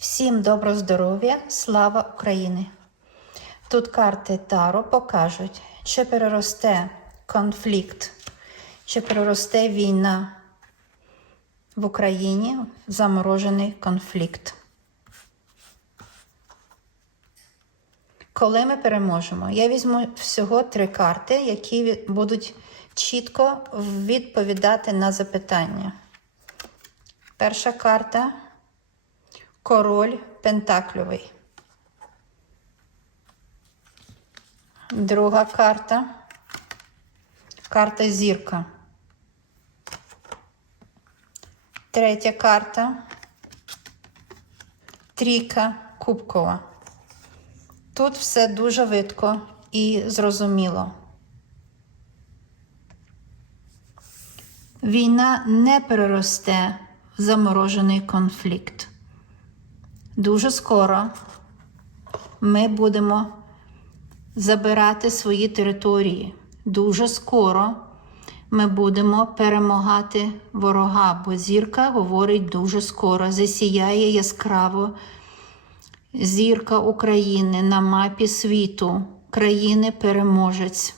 Всім добро здоров'я, слава Україні! Тут карти Таро покажуть, чи переросте конфлікт, чи переросте війна в Україні заморожений конфлікт. Коли ми переможемо, я візьму всього три карти, які будуть чітко відповідати на запитання. Перша карта Король Пентакльовий. Друга карта. Карта Зірка. Третя карта. Трійка Кубкова. Тут все дуже видко і зрозуміло. Війна не переросте в заморожений конфлікт. Дуже скоро ми будемо забирати свої території. Дуже скоро ми будемо перемагати ворога, бо зірка говорить дуже скоро, засіяє яскраво зірка України на мапі світу, країни-переможець.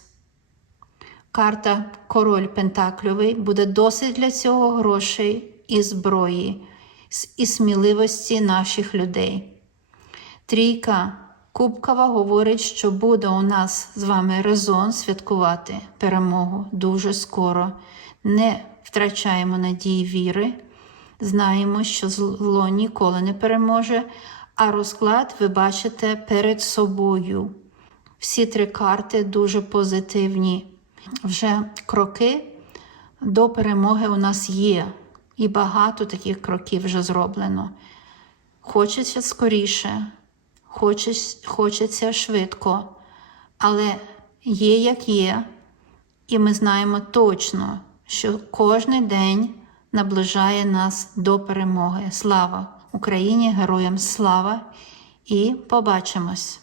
Карта Король Пентакльовий буде досить для цього грошей і зброї, і сміливості наших людей. Трійка Кубкова говорить, що буде у нас з вами резон святкувати перемогу дуже скоро. Не втрачаємо надії віри. Знаємо, що зло ніколи не переможе, а розклад ви бачите перед собою. Всі три карти дуже позитивні. Вже кроки до перемоги у нас є, і багато таких кроків вже зроблено. Хочеться скоріше, хочеться, хочеться швидко, але є як є, і ми знаємо точно, що кожен день наближає нас до перемоги. Слава Україні, героям слава! І побачимось!